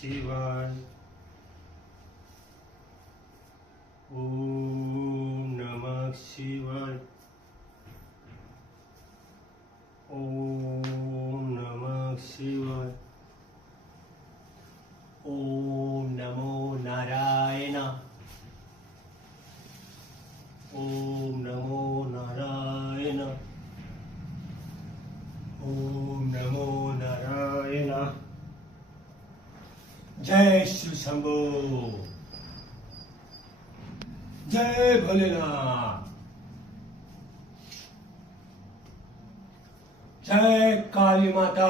શિવાય. ઓમ નમઃ શિવાય. ઓમ નમઃ શિવાય. ઓમ નમો નારાયણ. ઓમ નમો નારાયણ. ઓમ નમો નારાયણ. જય શ્રી શંભો. જય ભોલેનાથ. જય કાલી માતા.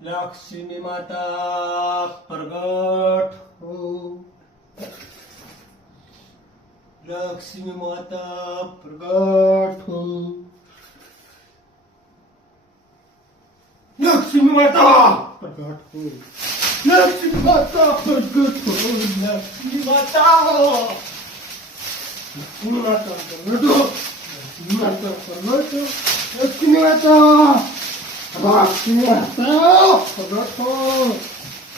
લક્ષ્મી માતા પ્રગટ હો. લક્ષ્મી માતા પ્રગટ હો. લક્ષ્મી માતા પ્રગટ હો. લક્ષ્મી માતા પ્રગટ હો. લક્ષ્મી માતા. લક્ષ્મી માતા પ્રગટ હો. લક્ષ્મી માતા પ્રગટ હો. લક્ષ્મી માતા. લક્ષ્મી માતા પ્રગટ હો.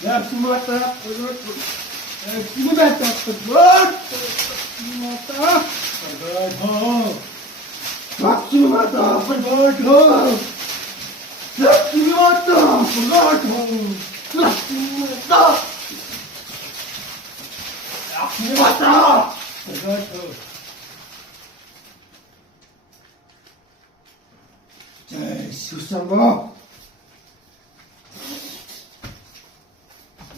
લક્ષ્મી માતા પ્રગટ હો. લક્ષ્મી માતા પ્રગટ. લક્ષ્મી માતા પ્રગટ હો. લક્ષ્મી માતા પ્રગટ હો. લક્ષ્મી માતા પ્રગટ હો. લક્ષ્મી માતા. લક્ષ્મી માતા પ્રગટ હો. જય સુશંભો.